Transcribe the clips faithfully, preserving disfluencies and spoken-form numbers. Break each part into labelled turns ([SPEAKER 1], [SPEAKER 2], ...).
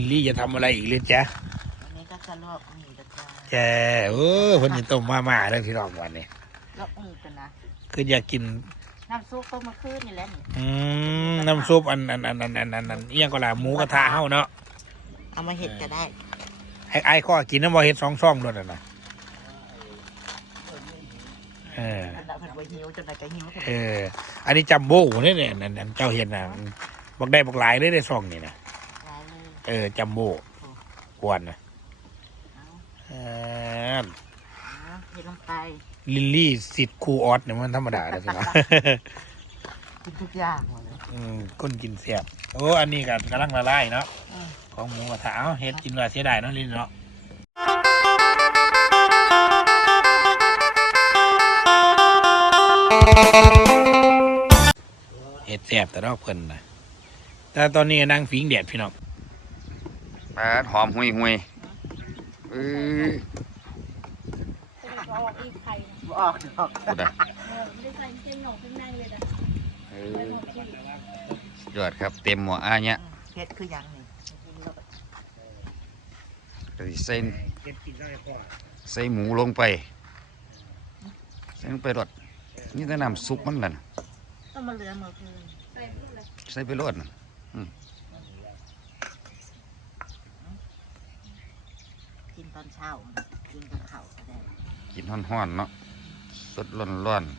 [SPEAKER 1] ลิลลี่จะทำอะไรอีกเลยจ๊ะ
[SPEAKER 2] อันนี้ก็จะลวกหมี่นะจ๊ะ
[SPEAKER 1] แจ๊เออคนจะต้มมาม่าเลยพี่น้องวันนี้
[SPEAKER 2] ลวกหมี่กันนะ
[SPEAKER 1] คืออยากกิน
[SPEAKER 2] น้ำซุปต้มมะขืนนี่แหละนี่
[SPEAKER 1] อืมน้ำซุปอันอันอันอันอันอันอันเอียงก็ละหมูกระทะเฮาเนาะ
[SPEAKER 2] เอามาเห็ดก็ได้
[SPEAKER 1] ไอ้ไอ้ข้อกินน้ำบ่เฮ็ดสองช่องด้วยนะเออ
[SPEAKER 2] อันนั้นเป็นใบหิวจนได้กระหิว
[SPEAKER 1] เอออันนี้จัมโบ้เนี่ยเนี่ยนั่นเจ้าเห็นนะบอกได้บอกหลายเลยได้ซองนี่นะเออจัมโบ้กวนนะเออ
[SPEAKER 2] เห็ดลงไป
[SPEAKER 1] ลิลลี่สิทธิ์ครูออสเนี่ยมันธรรมดาเลยสินะ
[SPEAKER 2] กินทุกอย่างเลย
[SPEAKER 1] อืมก้นกินเสียบโอ้อันนี้ก็กำลังละลายเนาะของหมูกระทะเฮ็ดกินว่าเสียดายเนาะลิลเนาะเฮ็ดแซ่บแต่ดอกเพิ่นนะแต่ตอนนี้นั่งฟิงแดดพี่น้อง
[SPEAKER 3] ปลาหอมหุยหุยเออ
[SPEAKER 2] ออกอีกไข่ออกดอก
[SPEAKER 3] กูด่ะ
[SPEAKER 2] ไม่ได้ใส่เส้นหนอกข้างในเลยนะ
[SPEAKER 3] เออยอดครับเต็มหม้ออ้าเนี้ย
[SPEAKER 2] เฮ็ดคือยังนี่
[SPEAKER 3] ใส่ใส่หมูลงไปใส่ลงไปรสนี่แต่น้ำซุปมันแหละ
[SPEAKER 2] ต้องมาเหลือมือคืน
[SPEAKER 3] ใส่ไปรสนะ
[SPEAKER 2] กินตอนเช้ากินกับข้าวก็ได้
[SPEAKER 3] กินห้อนๆเนาะสดร้อน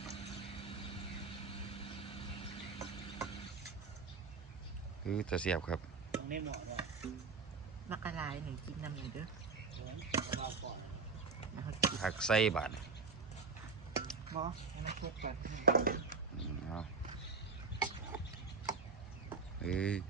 [SPEAKER 3] ๆคือจะเสียบครับ
[SPEAKER 2] มักกะลายหนึ่งกินน้ำหนึ่งเด้อ
[SPEAKER 3] ผักใส่บาท
[SPEAKER 2] บอให้มันสุกก่อน
[SPEAKER 3] เอ้ย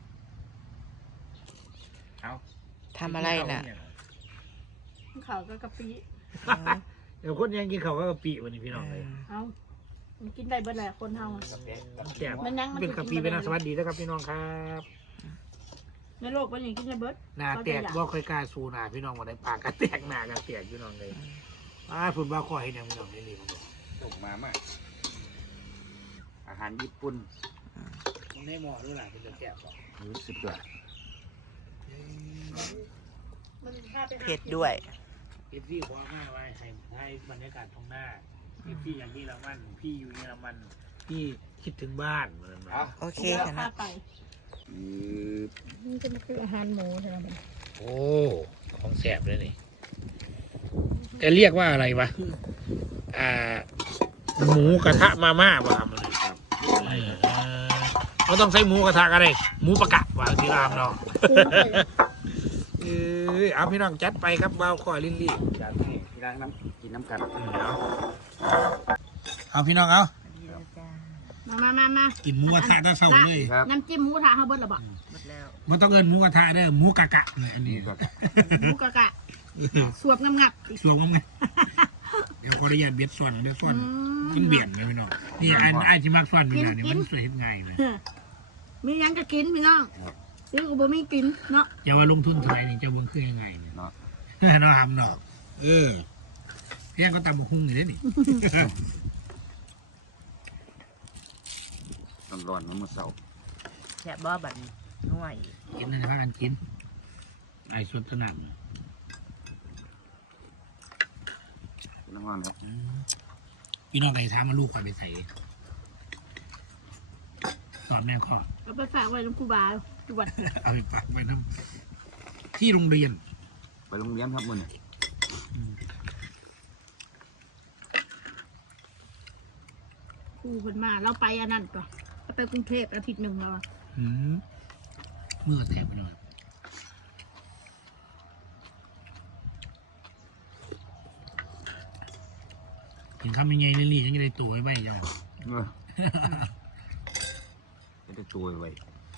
[SPEAKER 2] ทำอะไรน่ะ
[SPEAKER 4] เขาก็กะปิ
[SPEAKER 1] เดี๋ยวคนยังกินเขาก็กะปิวันนี้พี่น้องเลย
[SPEAKER 4] เอากินได้เบิดแหละคนเฮา
[SPEAKER 1] แซ่บเป็นกะปิเป็นสวัสดีนะครับพี่น้องครับ
[SPEAKER 4] ในโลกวันนี้กินได้เบิด
[SPEAKER 1] หน้าแตกบ่ค่อยกล้าสู้หน้าพี่น้องวันไหนปากกระแตกหน้ากระแตกพี่น้องเลยอ่าฝุ่นบ้าคอยให้ยังพี่น้องนี่นี่ผมบอก
[SPEAKER 3] ส่งมามากอาหารญี่ปุ่น
[SPEAKER 1] มันให้หม้อด้วยหล่ะเป็นแซ่บบอก
[SPEAKER 3] รู้สึกว่า
[SPEAKER 2] เผ็ดด้วย
[SPEAKER 1] เอฟซีขอมาไว้ให้ให้บรรยากาศท้องหน้าเอฟซีอย่างที่เรามันพี่อยู่เยอรมันพี่คิดถึงบ้านเหมือนกัน
[SPEAKER 2] โอเคค่ะนะ
[SPEAKER 4] นี่จะคืออาหารหมูใช่ไหม
[SPEAKER 1] โอ้ของแซ่บเลยนี่จะเรียกว่าอะไรวะอ่าหมูกระทะมาม่าว่ะมันเลยครับเราต้องใช้หมูกระทะกันเลยหมูประกะว่าที่รามเนาะเออเอาพี่น้องจัดไปครับเบาคอยลิลลี่
[SPEAKER 3] จัดให้พี่น้องน้ำกินน้ำกัน
[SPEAKER 1] เอาพี่น้องเอา
[SPEAKER 4] มามามามา
[SPEAKER 1] กินหมูกระทะตั้งเช้าเลย
[SPEAKER 4] น้ำจิ้มหมูกระทะเขาเบิดหรือเปล่า
[SPEAKER 1] มันต้องเอินหมูกระทะได้หมูกะกะเลยอันนี้
[SPEAKER 4] หมูกะกะสวบงับงับ
[SPEAKER 1] สวบงับงับเดี๋ยวขออนุญาตเบียดซ้อนเบียดซ้อนกินเบียดเลยพี่น้องนี่ไอ้ไอ้ที่มักซ้อนอยู่นะนี่มันสวยง่ายเลย
[SPEAKER 4] มียังจะกินพี่น้องซื้อกูบ่มีกินเนาะ
[SPEAKER 1] อย่าว่าลงทุนเท่าไหร่นี่จะเบิ่งคือยังไงเนี่ยเนาะเนาะทำเนาะเออเพียงก็ตำบักหุ่งอยู่เลยนี่
[SPEAKER 3] ร้อนๆมันมือเสา
[SPEAKER 2] แค่บ่บัดน่วย
[SPEAKER 1] กินนั่นพากันกินไอ้สดสนั่น
[SPEAKER 3] น้ำมันครับ
[SPEAKER 1] พี่น้องไก่ท้ามาลูกคอยไปใส่ตอนแม่ข้อ
[SPEAKER 4] เอาไปฝากไว้น้ำคูบาจุบัน
[SPEAKER 1] เอาไปฝากไว้น้ำที่โรงเรียน
[SPEAKER 3] ไปโรงเรียนครับมึง
[SPEAKER 4] ครูคนมาเราไปอันนั้นก่อนไปกรุงเทพอาทิตย์หนึ่งแล้ว
[SPEAKER 1] อืมเมื่อแทบไปหน่อยเห็นคำยังไงลิลลี่ยังจะได้ตัวไว้ไหมยัง
[SPEAKER 3] จะได้ตัวไว้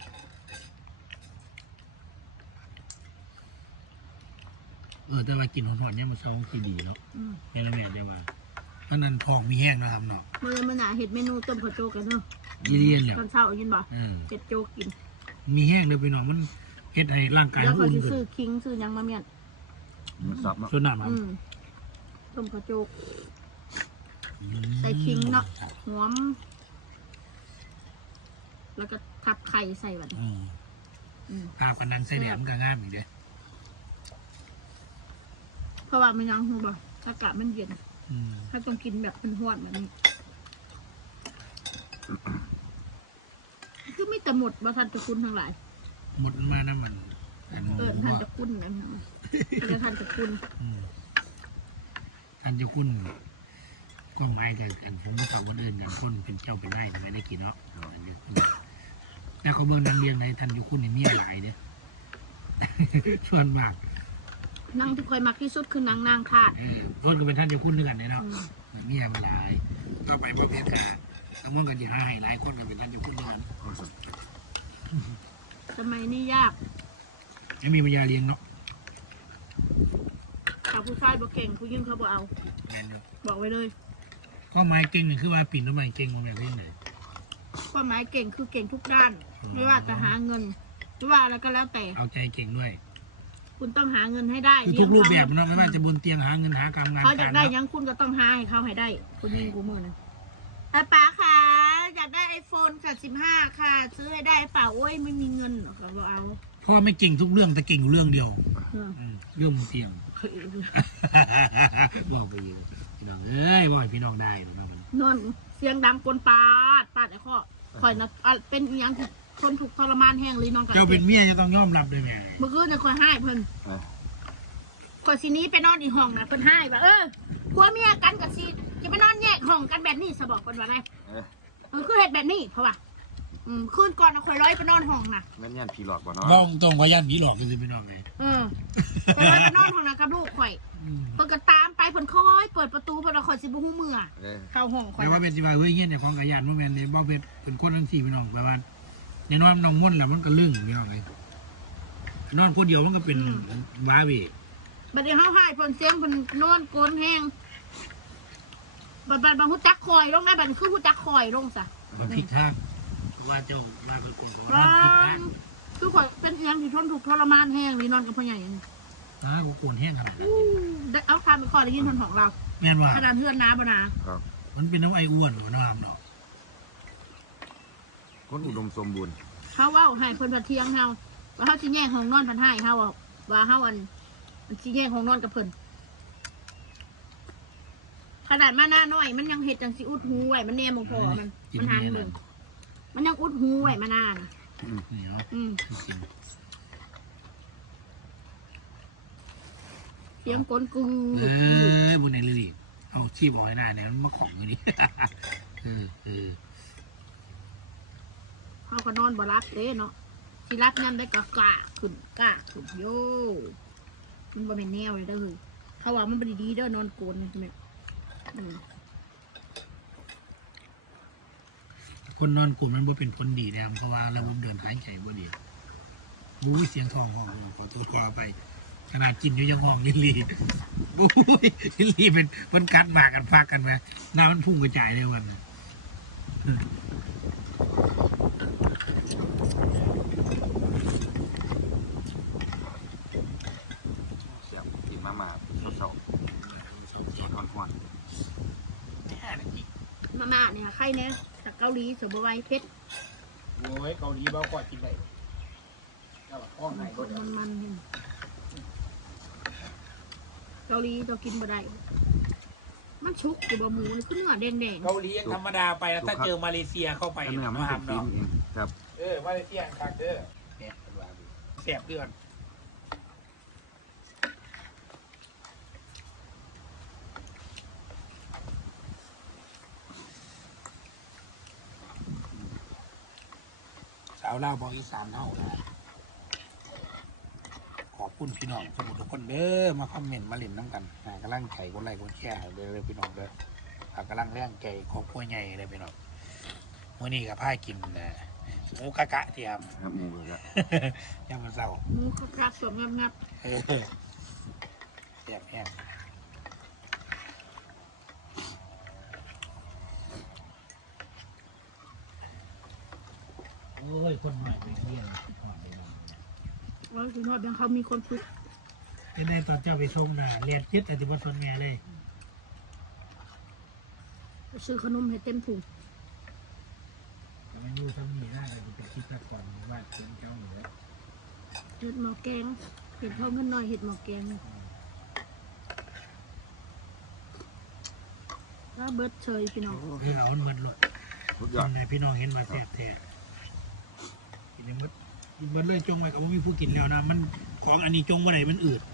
[SPEAKER 1] เออแต่ว่ากินหอนๆเนี่ยมันซองที่ดีแล้วแม่ละแม่ได้มาเพราะนั้นทองมีแห้งนะครับเนาะ
[SPEAKER 4] เมื่อมันหนาเห็ดเมนูต้มข้าวโจ๊กกันเนาะ
[SPEAKER 1] ยี่เรียนแหละ
[SPEAKER 4] ตอนเช้ากินบ่เห็ดโจ๊กกิน
[SPEAKER 1] มีแห้งเลยไปหน่อยมันเห็ดให้ร่างกาย
[SPEAKER 4] แล้วเขาจะซื้อคิงซื้อยังมาเมียน
[SPEAKER 3] มันซับเนาะ
[SPEAKER 1] ส่วนหนามัน
[SPEAKER 4] ต้มข้าวโจ๊กใส่คิงเนาะหอมแล้วก็ทับไข่ใส่แบบอืม
[SPEAKER 1] ภาพกันนังใส่แหลมก็งามอีกเด้อ
[SPEAKER 4] เพราะว่ามันยังหูบ่อากาศมันเย็น
[SPEAKER 1] อืม
[SPEAKER 4] ถ้าต้องกินแบบเป็นห้วนแบบนี้คือไม่แต่หมดบ่ทันจะคุณทั้งหลาย
[SPEAKER 1] หมดมานะมันอัน
[SPEAKER 4] เออทันจะคุณนะจะทันจะคุณ
[SPEAKER 1] อืมท่านเจ้าคุณก็หมายกับอันผมก็ตอบคนอื่นกันคนเป็นเจ้าเป็นนายไม่ได้กินเนาะอันนี้แล้วเขาเบิ่งนางเรียงในท่านเจ้าคุณในเมียหลายเด้อ ส่วนมาก
[SPEAKER 4] นางที่คอยมักที่สุดคือนางนางทาด
[SPEAKER 1] เออคนก็เป็นท่านเจ้าคุณด้วยกันเนาะ
[SPEAKER 4] อืม
[SPEAKER 1] เมียมันหลายต่อไปประเภทกาต้องมองกันที่หาให้หลายคนก็เป็นท่านเจ้าคุณด้วยกัน
[SPEAKER 4] สมัยนี้ยาก
[SPEAKER 1] ไม่มีปัญญาเลี้ยงเนาะ
[SPEAKER 4] ถ้าผู้ชายบ่เก่งผู้หญิงเขาบ่เอา
[SPEAKER 1] แม่นเนาะ
[SPEAKER 4] บอกไว้เลย
[SPEAKER 1] ก็ไม้เก่งนี่คือว่าปิ่นต้นไม้เก่งมาแบบนี้เลย
[SPEAKER 4] ความหมายเก่งคือเก่งทุกด้าน
[SPEAKER 1] อืม
[SPEAKER 4] ไม่ว่าจะหาเงินไม่ว่าอะไรก็แล้วแต่
[SPEAKER 1] เอาใจเก่งด้วย
[SPEAKER 4] คุณต้องหาเงินให้ได้
[SPEAKER 1] คือทุกรูปแบบ
[SPEAKER 4] เลี้ยง
[SPEAKER 1] เนาะไม่ว่าจะบนเตียงหาเงินหาการงาน
[SPEAKER 4] เขาอยากได้
[SPEAKER 1] เนะ
[SPEAKER 4] ยังคุณก็ต้องหาให้เขาให้ได้คุณยิงกูมือนะไอ้ป๋าค่ะอยากได้ไอโฟนค่ะสิบห้าค่ะ ซื้อให้ได้เปล่าโอ้ยไม่มีเงินเขาบอกเอา
[SPEAKER 1] เพราะว่าไม่เก่งทุกเรื่องแต่เก่งอยู่เรื่องเดียว
[SPEAKER 4] เออ
[SPEAKER 1] อืมเรื่องบนเตียง บอกไปอยู่พี่น้องเอ้ยบอกให้พี่น้องได้หรือเปล่าน
[SPEAKER 4] อนเสียงดังปนปาดปาดไอ้ข้อคอยนะอ่ะเป็นอหย่างที่คนถูกทรมานแห้งเลยนอนกัน
[SPEAKER 1] เจ้าเป็นเมียจะต้องยอมรับด้วยแม่
[SPEAKER 4] เมื่อคืนจะคอยให้เพิ่นคอยซีนี้ไปนอนอีกห้องนะเพิ่นให้ว่าเออผัวเมียกันกับซีจะไปนอนแยกห้องกันแบบนี้สบอกกันว่าไงเออคือเหตุแบบนี้เพราะว่าอืมคืนก่อนนะคอยร้อยไปนอนห้องน่ะ
[SPEAKER 3] แม่นยันผีหลอกบ่เนาะ
[SPEAKER 1] ลองตรงว่าย่านผีหลอกกันเลยพี่น้องไง
[SPEAKER 4] เออคอยร้อยไปนอนห้องนะกับลูกข่อย
[SPEAKER 1] อืม
[SPEAKER 4] เพิ่นก็ตามไปเพิ่นคอยเปิดประตูเพิ่นเอาข่อยสิบ่ฮู้มือ
[SPEAKER 3] เออ
[SPEAKER 4] เข้าห้องข่อย
[SPEAKER 1] แต่ว่าเป็นสิว่าเฮ้ยเงี้ยเนี่ยของกระยานว่าแม่นในบ้าเพชรเป็นคนทั้งสี่พี่น้องแปลว่าในนอนน้องม่วนแหละมันก็ลึ่งพี่น้องไงนอนคนเดียวมันก็เป็นว้าเว
[SPEAKER 4] บัดนี้เฮาให้เพิ่นเสียงเพิ่นนอนโกนแห้งบัดบัดบางฮู้จักคอยลงได้บัดนี้คือฮู้จักคอยลงซะ
[SPEAKER 1] มันผิดทางว่าเจ้าว่าเป็นคนของ
[SPEAKER 4] บ้
[SPEAKER 1] มันผิดทาง
[SPEAKER 4] คือข่อยเป็นอหยังที่ทนทุกข์ทรมานแห้งนี่นอนกับพ่อใหญ่นี่
[SPEAKER 1] นะกูโกนแห้งขนาดนั้น
[SPEAKER 4] อู้ได้เอาคำไปขอได้ยินทนของเรา
[SPEAKER 1] แม่นว่า
[SPEAKER 4] ขนาดเพื่อนน้าบ่นา
[SPEAKER 3] ครับ
[SPEAKER 1] มันเป็นน้ำไออ้วนหรือน้ำเนาะ
[SPEAKER 3] คนอุดมสมบูรณ์
[SPEAKER 4] เขาเว้าให้เพิ่นพัดเที่ยงเฮาว่าเฮาสิแย่งห้องนอนเพันให้เฮาอะว่าเฮาอันมันสิแย่งห้องนอนกับเพิ่นขนาดมาหน้าน้อย มันยังเฮ็ดจังสิอุดหูไว้มันแนมบ่พอมันมันหันเบิ่งมันยังอุดหูไว้มาหน้าน่ะ
[SPEAKER 1] นี่เนาะ
[SPEAKER 4] อืม
[SPEAKER 1] กิน
[SPEAKER 4] เสียงกลกู
[SPEAKER 1] เออบนในลือเอาชีบออยหน้าเนี่ยมันมาของอยู่นี่ เออเออ
[SPEAKER 4] เฮาก็นอนบ่รับเด้เนาะสิรับยามได้ก็กล้าขึ้นกล้าขึ้นโยมันบ่แม่นแนวเลยเด้อเฮ้ยเขาว่ามันบ่ได้ดีเด้อนอนโกนนี่ใช่ไหมอืม
[SPEAKER 1] คนนอนกลุ่มมันบ่เป็นผลดีนะครับเพราะว่าระบบเดินหายใจบ่ดีบู๊ยเสียงทองห้องขอโทษขอไปขนาดกินอยู่ยังห้องลิลลี่บู๊ยลิลลี่เป็นมันกัดหมากกันพากกันไหมหน้ามันพุ่งกระจายเลยวันน่ะ
[SPEAKER 3] เสียบกินมามาเศร้าๆสดๆฮ้อน
[SPEAKER 4] มาม่าเนี่ยใครเนี่ยจากเกาหลีสบไวเพชร
[SPEAKER 1] โอ้ยเกาหลีเบากว่ากินได้แล้วห้องไหนก็
[SPEAKER 4] มันมันๆเนี่ยเกาหลีเรากินบ่ได้มันชุกอยู่บะหมูนี่คือเนื้อแดงแดง
[SPEAKER 1] เกาหลียังธรรมดาไปแล้วถ้าเจอมาเลเซียเข้าไป
[SPEAKER 3] ๆแต่เนื้อมัน
[SPEAKER 1] มา
[SPEAKER 3] เป็น
[SPEAKER 1] ทำ
[SPEAKER 3] ฟิล์
[SPEAKER 1] เนาะ
[SPEAKER 3] มเองครับ
[SPEAKER 1] เออมาเลเซียคักเด้อเนี่ยเป็นว่าดีแสบเดือนสาวเล่าวบอกอีสานเท่านะขอบคุณพี่น้องสมุทรทุกคนเด้อมาคอมเมนต์มาเล่นน้ำกันนะกำลังไก่คนไรคนแค่เด้อพี่น้องเด้อฝากกำลังแรงไก่ครอบครัวใหญ่เลยพี่น้องมื่อนี้กับผ้ากินนะหมูกะกะเทียม
[SPEAKER 3] ครับหมูเลยครับ
[SPEAKER 1] ยามมันเศร้า
[SPEAKER 4] ๆหมูกระสวมงับงับ
[SPEAKER 1] เออแซ่บแห้งโอ้ยคนใหม่ไปเรียน
[SPEAKER 4] แล้วถึงทอดยังเขามีคนชุก
[SPEAKER 1] เป็นได้ตอนเจ้าไปส่งนะเรียนยึดอธิบัติชนแม่เลย
[SPEAKER 4] ซื้อขนมให้เต็มถุง
[SPEAKER 1] แต่ไม่รู้ทั้งนี้นะแต่เป็นคิดตะก่อนว่าถึงเจ้าอยู่แล้ว
[SPEAKER 4] เห็ดหมอแกงเห็ดพอเงินหน่อยเห็ดหมอแกงว่าเบิร์ดเชยพี่น้อง
[SPEAKER 1] เรื่องเอามันมันหลด
[SPEAKER 3] สุดย
[SPEAKER 1] ต
[SPEAKER 3] อ
[SPEAKER 1] อ
[SPEAKER 3] ด
[SPEAKER 1] นไหนพี่น้องเห็นมาแสบแท้กินมันมันเลยจงไว้กับว่ามีผู้กินแล้วนะมันของอันนี้จงเมื่อไหร่มันอืด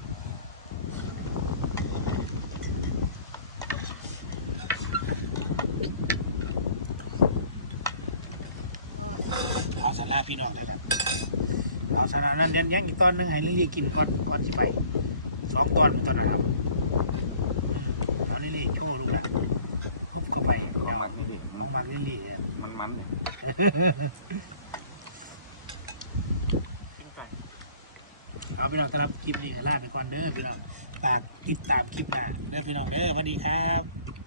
[SPEAKER 1] เอาสาระพี่น้องเลยครับเอาสาระนั้นยังอีกตอนนึงให้ลิลลี่กินก่อนก่อนที่ไปสองตอนตอนนั้นครับเอาลิลลี่ช่วยลูกนะพุบเข้าไป
[SPEAKER 3] ของมันนี่ดิ
[SPEAKER 1] มักลิลลี่เนี่ย
[SPEAKER 3] มันมันเนี่ย
[SPEAKER 1] เอาพี่น้องสำหรับคลิปนี้ลาไปก่อนเด้อพี่น้องฝากติดตามคลิปหน้าเด้อพี่น้องเด้อสวัสดีครับ